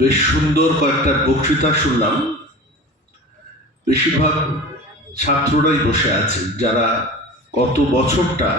বেশ সুন্দর কয়েকটা বক্তৃতা শুনলাম। বেশিরভাগ ছাত্ররাই বসে আছেন যারা গত বছরটা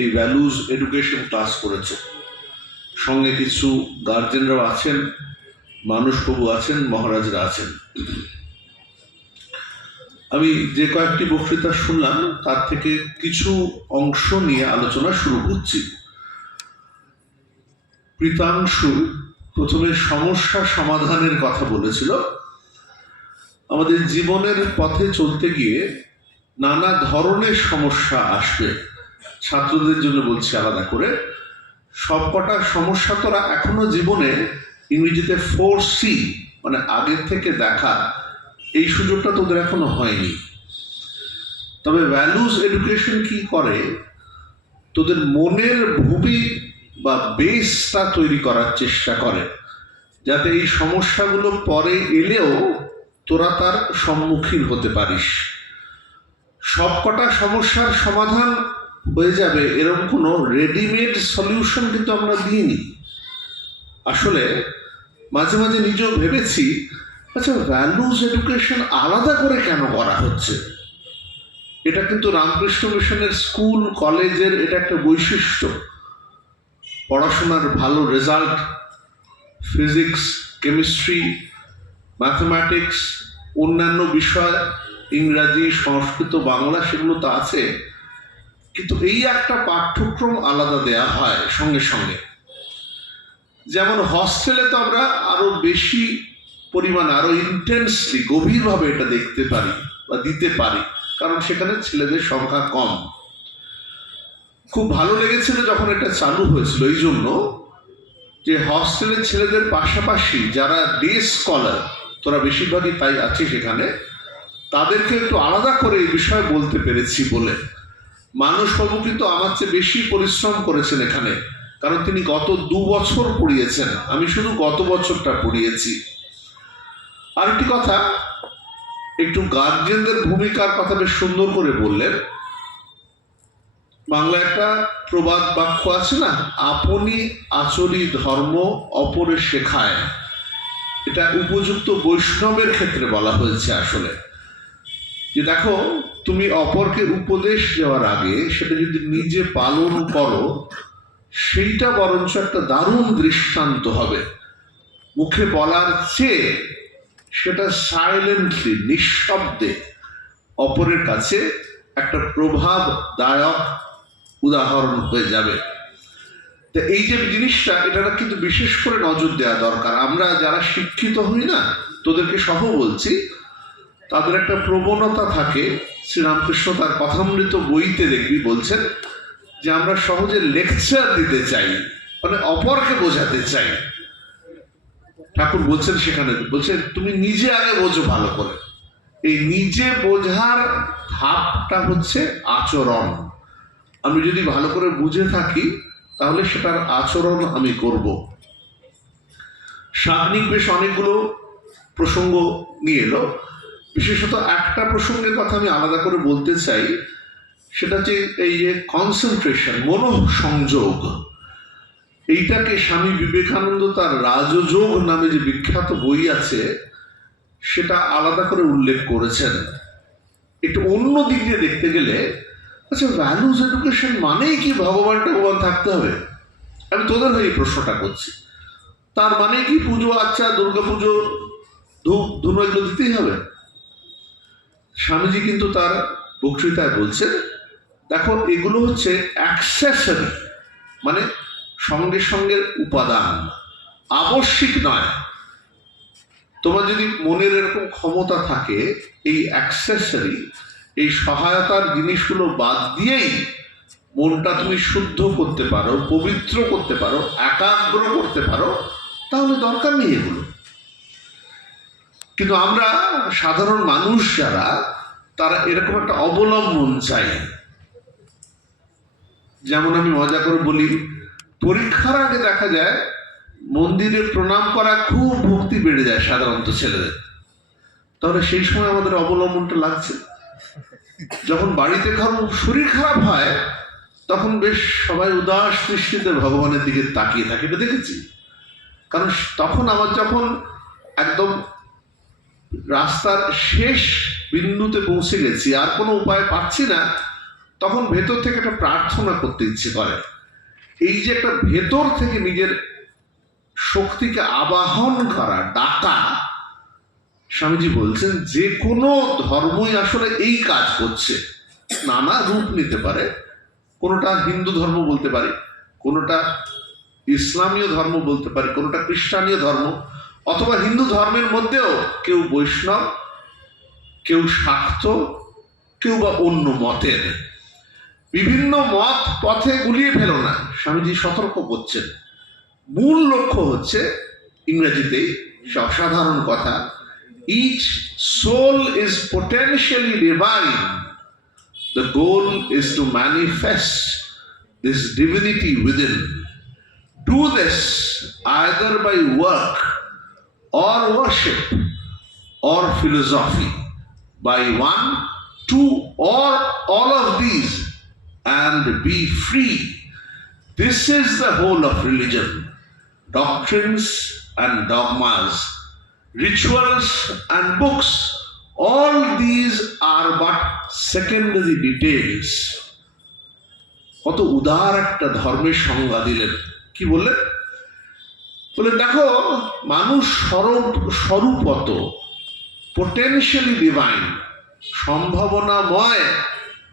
এই ভ্যালুজ এডুকেশন ক্লাস করেছে। সঙ্গে কিছু গার্জেনরাও আছেন, মানুষবাবু আছেন, মহারাজরা আছেন। আমি যে কয়েকটি বক্তৃতা শুনলাম তার থেকে কিছু অংশ নিয়ে আলোচনা শুরু করছি। প্রীতাংশু প্রথমে সমস্যা সমাধানের কথা বলেছিল। আমাদের জীবনের পথে চলতে গিয়ে নানা ধরনের সমস্যা আসবে। ছাত্রদের জন্য বলছি আলাদা করে, সবকটা সমস্যা তোরা এখনো জীবনে ইংরেজিতে 4C মানে আগের থেকে দেখা, এই সুযোগটা তোদের এখনো হয়নি। তবে ভ্যালুজ এডুকেশন কি করে, তোদের মনের ভূমি বা বেসটা তৈরি করার চেষ্টা করে, যাতে এই সমস্যাগুলো পরে এলেও তোরা তার সম্মুখীন হতে পারিস। সবকটা সমস্যার সমাধান হয়ে যাবে এরকম কোনো রেডিমেড সলিউশন কিন্তু আমরা দিইনি। আসলে মাঝে মাঝে নিজেও ভেবেছি, আচ্ছা ভ্যালুজ এডুকেশন আলাদা করে কেন করা হচ্ছে? এটা কিন্তু রামকৃষ্ণ মিশনের স্কুল কলেজের এটা একটা বৈশিষ্ট্য। পড়াশোনার ভালো রেজাল্ট, ফিজিক্স, কেমিস্ট্রি, ম্যাথমেটিক্স, অন্যান্য বিষয়, ইংরাজি, সংস্কৃত, বাংলা, সেগুলো তো আছে, কিন্তু এই একটা পাঠ্যক্রম আলাদা দেয়া হয় সঙ্গে সঙ্গে। যেমন হস্টেলে তো আমরা আরো বেশি পরিমাণে, আরো ইন্টেন্সলি, গভীরভাবে এটা দেখতে পারি বা দিতে পারি, কারণ সেখানে ছেলেদের সংখ্যা কম। খুব ভালো লেগেছিল যখন এটা চালু হয়েছিল, এই জন্য যে হস্টেলের ছেলেদের পাশাপাশি যারা ডে স্কলার, তোরা বেশিরভাগই তাই আছে সেখানে, তাদেরকে একটু আলাদা করে এই বিষয়ে বলতে পেরেছি বলে। মানসবাবু কিন্তু আমার চেয়ে বেশি পরিশ্রম করেছেন এখানে, কারণ তিনি গত 2 বছর পড়িয়েছেন, আমি শুধু গত বছরটা পড়িয়েছি। আরেকটি কথা, একটু গার্জেনদের ভূমিকার কথা বেশ সুন্দর করে বললেন। বাংলা একটা প্রবাদ বাক্য আছে না, আপনি আচরি ধর্ম অপরে শেখায়। এটা উপযুক্ত বৈষ্ণবের ক্ষেত্রে বলা হয়েছে আসলে, যে দেখো তুমি অপরকে উপদেশ দেওয়ার আগে সেটা যদি নিজে পালন করো, সেইটা বরঞ্চ একটা দারুণ দৃষ্টান্ত হবে। মুখে বলার চেয়ে সেটা সাইলেন্টলি, নিঃশব্দে অপরের কাছে একটা প্রভাবদায়ক উদাহরণ হয়ে যাবে। তো এই যে জিনিসটা, এটা কিন্তু বিশেষ করে নজর দেওয়া দরকার। আমরা যারা শিক্ষিত হই না, তোদেরকে সহ বলছি, তাদের একটা প্রবণতা থাকে, শ্রীরামকৃষ্ণ তার কথামৃত বইতে দেখবি বলছেন যে আমরা সহজে লেকচার দিতে চাই, মানে অপরকে বোঝাতে চাই। ঠাকুর বলছেন সেখানে, বলছেন তুমি নিজে আগে বোঝো ভালো করে। এই নিজে বোঝার ধাপটা হচ্ছে আচরণ। আমি যদি ভালো করে বুঝে থাকি তাহলে সেটার আচরণ আমি করব। সামনিক বেশ অনেকগুলো প্রসঙ্গ নিয়ে এলো। বিশেষত একটা প্রসঙ্গের কথা আমি আলাদা করে বলতে চাই, সেটা হচ্ছে এই যে কনসেন্ট্রেশন, মনোসংযোগ। এইটাকে স্বামী বিবেকানন্দ তার রাজযোগ নামে যে বিখ্যাত বই আছে সেটা আলাদা করে উল্লেখ করেছেন। একটু অন্য দিক দিয়ে দেখতে গেলে, আচ্ছা ভ্যালুজ এডুকেশন মানেই কি ভগবান থাকতে হবে? আমি তোদের হয়ে এই প্রশ্নটা করছি। তার মানে কি পুজো, আচ্ছা দুর্গা পুজো, ধূপ ধুনো এগুলো দিতেই হবে? স্বামীজি কিন্তু তার বক্তৃতায় বলছেন, দেখো এগুলো হচ্ছে অ্যাক্সেসরি, মানে সঙ্গে সঙ্গে উপাদান, আবশ্যিক নয়। তোমার যদি মনের এরকম ক্ষমতা থাকে, এই অ্যাক্সেসরি, এই সহায়তার জিনিসগুলো বাদ দিয়েই মনটা তুমি শুদ্ধ করতে পারো, পবিত্র করতে পারো, একাগ্র করতে পারো, তাহলে দরকার নেই এগুলো। কিন্তু আমরা সাধারণ মানুষ যারা, তারা এরকম একটা অবলম্বন চাই। যেমন আমি মজা করে বলি, পরীক্ষার আগে দেখা যায় মন্দিরে প্রণাম করা খুব ভক্তি বেড়ে যায় সাধারণত ছেলেদের। তাহলে সেই সময় আমাদের অবলম্বনটা লাগছে। যখন বাড়িতে কারো শরীর খারাপ হয়, তখন বেশ সবাই উদাস দৃষ্টিতে ভগবানের দিকে তাকিয়ে থাকে, এটা দেখেছি। কারণ তখন আমার যখন একদম রাস্তার শেষ বিন্দুতে পৌঁছে গেছি, আর কোনো উপায় পাচ্ছি না, তখন ভেতর থেকে একটা প্রার্থনা করতে ইচ্ছে করে। এই যে একটা ভেতর থেকে নিজের শক্তিকে আবাহন করা, ডাকা, স্বামীজি বলছেন যে কোনো ধর্মই আসলে এই কাজ করছে। নানা রূপ নিতে পারে, কোনোটা হিন্দু ধর্ম বলতে পারে, কোনোটা ইসলামীয় ধর্ম বলতে পারে, কোনোটা খ্রিস্টানীয় ধর্ম, অথবা হিন্দু ধর্মের মধ্যেও কেউ বৈষ্ণব, কেউ শাক্ত, কেউ বা অন্য মতের। বিভিন্ন মত পথে গুলিয়ে ফেলো না, স্বামীজি সতর্ক করছেন। মূল লক্ষ্য হচ্ছে, ইংরেজিতেই সে অসাধারণ কথা, each soul is potentially divine, the goal is to manifest this divinity within. Do this either by work or worship or philosophy, by one, two, or all of these, and be free. This is the whole of religion. Doctrines and dogmas, rituals and books, all these are but secondary details. কত উদার একটা ধর্মের সংজ্ঞা দিলেন। কি বললেন? বলে দেখো, মানুষ স্বরূপত পোটেনশিয়ালি ডিভাইন, সম্ভাবনাময়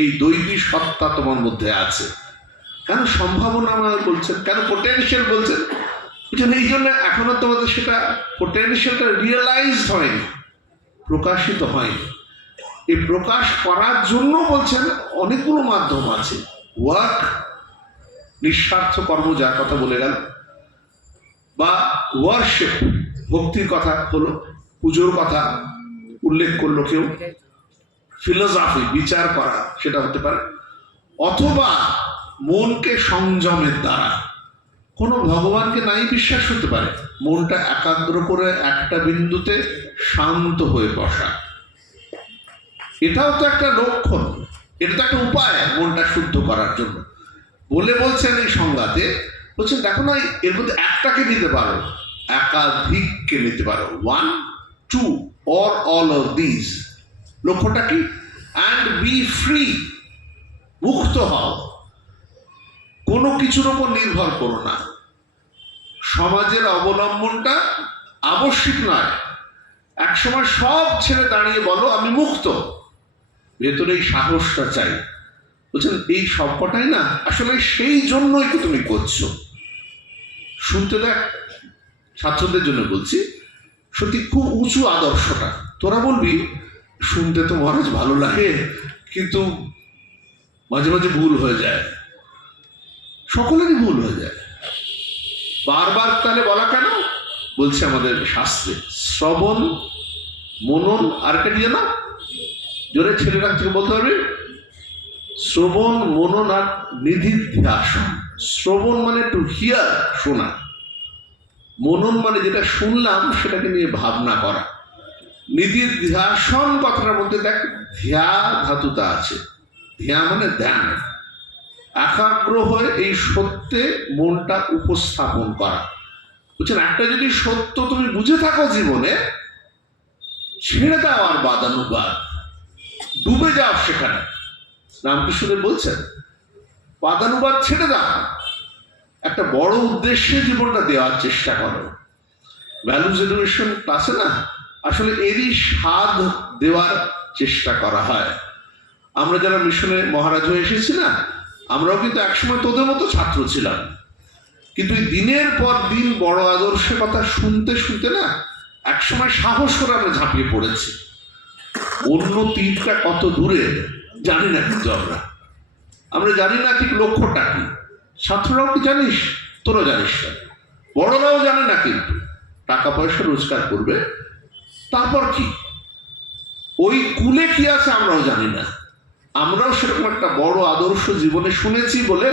এই দৈবী সত্তা তোমার মধ্যে আছে। কেন সম্ভাবনাময় বলছেন, কেন পোটেনশিয়াল বলছেন? এই জন্য এখনো তোমাদের সেটা পোটেনশিয়ালটা রিয়েলাইজড হয়নি, প্রকাশিত হয়নি। এই প্রকাশ করার জন্য বলছেন অনেকগুলো মাধ্যম আছে। ওয়ার্ক, নিঃস্বার্থ কর্ম, যার কথা বলে গেল, বা ওয়ার্শিপ, ভক্তির কথা হলো, পুজোর কথা উল্লেখ করলো কেউ, ফিলোসফি, বিচার করা, সেটা হতে পারে, অথবা মনকে সংযমের দ্বারা, কোনো ভগবানকে নাই বিশ্বাস হতে পারে, মনটা একাগ্র করে একটা বিন্দুতে শান্ত হয়ে বসা, এটাও তো একটা লক্ষণ, এটা তো একটা উপায় মনটা শুদ্ধ করার জন্য। বলে বলছেন এই সংজ্ঞাতে, বলছেন দেখো না, এর মধ্যে একটাকে নিতে পারো, একাধিককে নিতে পারো, one, two, or all of this. লক্ষ্যটা কি? অ্যান্ড বি ফ্রি, মুক্ত হও, কোনো কিছুর উপর নির্ভর করো না। সমাজের অবলম্বনটা আবশ্যিক নয়। একসময় সব ছেড়ে দাঁড়িয়ে বলো আমি মুক্ত, ভেতরে এই সাহসটা চাই। বলছেন এই সবকটাই না আসলে সেই জন্যই তো তুমি করছো। শুনতে দেখ, ছাত্রদের জন্য বলছি, সত্যি খুব উঁচু আদর্শটা। তোরা বলবি শুনতে তো মহারাজ ভালো লাগে, কিন্তু মাঝে মাঝে ভুল হয়ে যায়, সকলেরই ভুল হয়ে যায়। বারবার তাহলে বলা কেন? বলছে আমাদের শাস্ত্রে, শ্রবণ, মনন, আর একটা কি জানো, জোরে ছেলেরা থেকে বলতে পারবে, শ্রবণ, মনন আর নিধিধ্যাসন। শ্রবণ মানে টু হিয়ার, শোনা। মনন মানে যেটা শুনলাম সেটাকে নিয়ে ভাবনা করা। নিধিধ্যাসন কথাটার মধ্যে দেখ ধ্যায়া ধাতুটা আছে। ধ্যায়া মানে ধ্যান, একাগ্র হয়ে এই সত্যে মনটা উপস্থাপন করা। বুঝছেন, একটা যদি সত্য তুমি বুঝে থাকো জীবনে, ছেড়ে দাও আর বাদানুবাদ, ডুবে যাও সেখানে। রামকৃষ্ণদেব বলছেন বাদানুবাদ ছেড়ে দাও, একটা বড় উদ্দেশ্যে জীবনটা দেওয়ার চেষ্টা করো। ভ্যালুজ এডুকেশন ক্লাসে না আসলে এরই স্বাদ দেওয়ার চেষ্টা করা হয়। আমরা যারা মিশনে মহারাজ হয়ে এসেছি না, আমরাও কিন্তু একসময় তোদের মতো ছাত্র ছিলাম, কিন্তু দিনের পর দিন বড় আদর্শের কথা শুনতে শুনতে না একসময় সাহস করে আমরা ঝাঁপিয়ে পড়েছি। অন্য তীরটা কত দূরে জানি না, কিন্তু আমরা জানি না ঠিক লক্ষ্যটা কি। ছাত্ররাও কি জানিস? তোরা জানিস না, বড়রাও জানে না, কিন্তু টাকা পয়সা রোজগার করবে, তারপর কি ওই কুলে কি আছে আমরাও জানি না। আমরাও সেরকম একটা বড় আদর্শ জীবনে শুনেছি বলে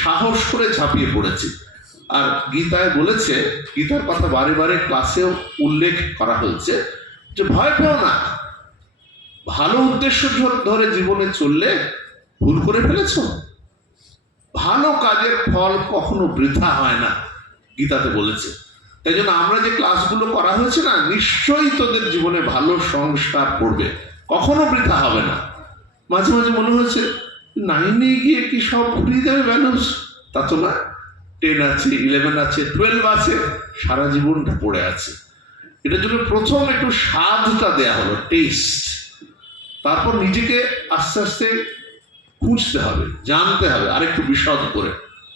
সাহস করে ঝাঁপিয়ে পড়েছি। আর গীতায় বলেছে, গীতার কথা বারে বারে ক্লাসেও উল্লেখ করা হয়েছে, যে ভয় পেও না, ভালো উদ্দেশ্য ধরে জীবনে চললে ভুল করে ফেলেছ, ভালো কাজের ফল কখনো বৃথা হয় না, গীতাতে বলেছে। তাই জন্য আমরা যে ক্লাসগুলো করা হয়েছে না, নিশ্চয়ই তোদের জীবনে ভালো সংস্কার পড়বে, কখনো বৃথা হবে না। মাঝে মাঝে মনে হয়েছে 9-এ গিয়ে কি সব ঘুরিয়ে দেবে ব্যালেন্স, তা তো না। 10 আছে, 11 আছে, 12 আছে, সারা জীবনটা পড়ে আছে। এটার জন্য প্রথম একটু স্বাদটা দেয়া হলো, টেস্ট। তারপর নিজেকে আস্তে আস্তে খুঁজতে হবে, জানতে হবে, আরেকটু বিশদ করে।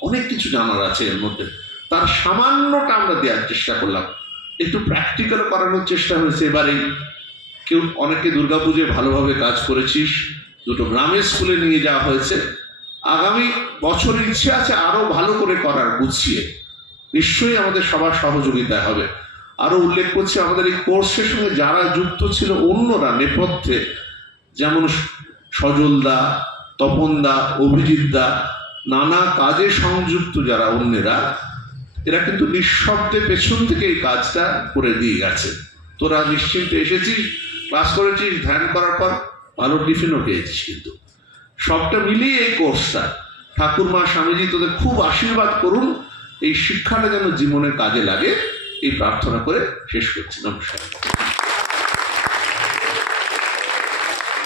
অনেক কিছু জানার আছে এর মধ্যে, তার সামান্যটা আমরা দেওয়ার চেষ্টা করলাম, একটু প্র্যাকটিক্যাল করানোর চেষ্টা হয়েছে এবারেই। কেউ অনেকে দুর্গাপুজোয় ভালোভাবে কাজ করেছিস, দুটো গ্রামের স্কুলে নিয়ে যাওয়া হয়েছে। আগামী বছর ইচ্ছে আছে আরো ভালো করে করার, গুছিয়ে। নিশ্চয়ই আমাদের সবার সহযোগিতা হবে। আরো উল্লেখ করছি, আমাদের এই কোর্সের সঙ্গে যারা যুক্ত ছিল অন্যরা নেপথ্যে, যেমন সজলদা, তপনদা, অভিজিৎদা, নানা কাজে সংযুক্ত যারা অন্যেরা, এরা কিন্তু নিঃশব্দে পেছন থেকে এই কাজটা করে দিয়ে গেছে। তোরা নিশ্চিন্তে এসেছিস, ক্লাস করেছিস, ধ্যান করার পর ভালো টিফিনও পেয়েছিস। কিন্তু সবটা মিলিয়ে এই কোর্সটা, ঠাকুরমা স্বামীজি তোদের খুব আশীর্বাদ করুন, এই শিক্ষাটা যেন জীবনের কাজে লাগে, এই প্রার্থনা করে শেষ করছি। নমস্কার।